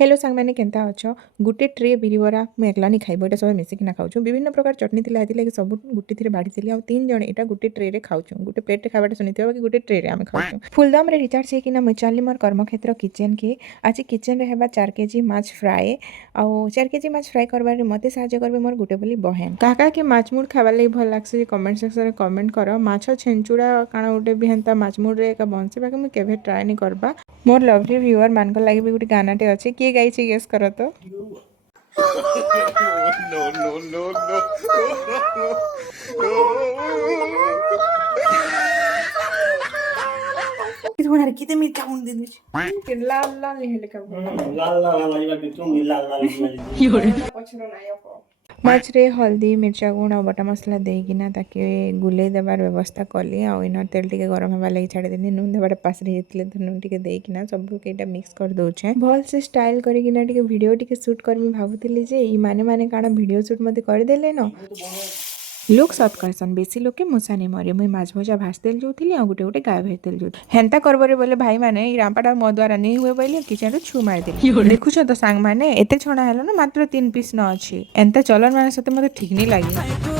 hello सांग मैंने केनता अच्छ गुटे ट्रे बिरी बरा मुझे एकला नहीं खाइब ये सब मिसिकिना खाऊँ विभिन्न प्रकार चटनी थी लगे सब गुटे थी बाढ़ी आ 3 जन यहाँ गुटे ट्रे रे खाऊँ गुटे प्लेट खावा शुणी कि गुटे ट्रे रे आम खाऊँ फुलदम रे रिचार्ज होकिना मुझे चली मोर कर्मक्षेत्र किचेन के आज किचेन रे हेबा 4 केजी माछ फ्राए आउ 4 केजी माछ फ्राए करबार मते साहाଯ୍य करबे मोर गुटे बोली बहन काका के माछ मुड खावा लगी भल लागसे कमेंट सेक्शन रे कमेंट कर माछ छेंचुड़ा काना गुटे भी हेंता माछ मुड रे का बनसे बाकी मुझे केभे ट्राए नहीं करबा मोर लवली व्यूअर मान लगे भी गोटे गानाटे अच्छे किए गाई गेस कर तो किती मिर्चा मुन दे दे लाल लाल हेले का लाल लाल हमारी बात तुम लाल लाल हमारी पछरो नायक माछ रे हल्दी मिर्चा गुण और बटा मसला देकिना ताकि गुले देवार व्यवस्था कली आ इनर तेल टिके गरम होगा लगी छाड़ी देनी नून देवाटा पास रही तो नून टिके देकिना सब केटा मिक्स कर दउछे भल से स्टाइल करिकिना टिके वीडियो टिके शूट करमी भाबुतिली जे ई माने काना वीडियो शूट मते कर देले न लोक सत्कर्सन बेसी लोके मुसानी मरे मुई माछ भजा भाजतेल जोथिली आ गुटे गुटे गाय भेतेल जोथि हेंता करबरे बोले भाई माने ई रामपाटा मो द्वारा नहीं हुए बोले किचन रे छु मार देली देखुछ तो सांग माने एते छणा हेलो न मात्र 3 पीस न अछि एंता चलन माने सते मते ठीक नहीं लागी